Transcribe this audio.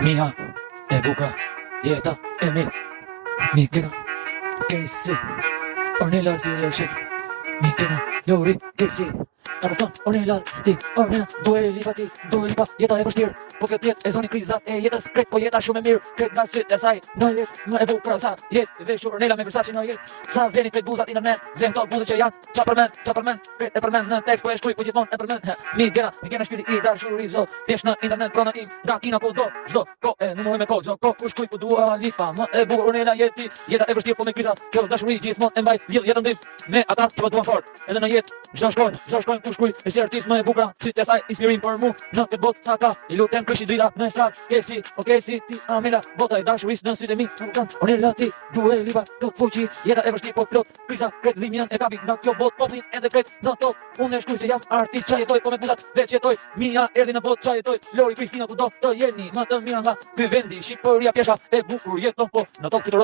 Mia e buka, jeta e mi, Mikena, Casey, Ornella si e shit, Mikena, Lori, Casey, Arafton, Ornella, ti, Ornella, Dua Lipa, jeta e vështirë, po këtë jetë e zoni kriza e jetës krejt, po jeta shumë e mirë, krejt nga sytë e saj, në jetë, në e bukra sa, jetë e veshur Ornella me Versace në jetë, sa veni krejt buzat i në net, vjen to buzët që janë, qa përmen, krejt e përmen në tekst, po e shkruj, po gjithmon e përmen, Mikena shpirti i dashuri zo, pjesh në internet prona im, nga kina ku do, zdo, ko e numëroj me ko, zdo, ko ku shkruj, po Dua Lipa, më e bukur Ornella jeti, jeta e vështirë, po me kriza, kjo dashuri gjithmon e mbaj, lidh jetën tim, me ata që po duan fort, edhe në jetë, çdo shkojnë ku shkruj, e si artist më e bukra, sytë e saj inspirim për mu, në këtë botë sa ka, i lutem kryshi drita në estradë, Casey, ti Amela, bota e dashurisë në sytë e mi, Ornella ti, Dua Lipa, plot fuqi, jeta e vështirë po plot, kriza, kret dhimbjen e kapi, nga kjo botë popullin edhe kret në top, unë e shkruaj se jam artist qa jetoj, po me buzat veç jetoj, Mia erdhi në botë qa jetoj, Lori, Kristina kudo të jeni, më të mira nga ky vendi, Shqipëria pjesha e bukur jeton po, në top futuros.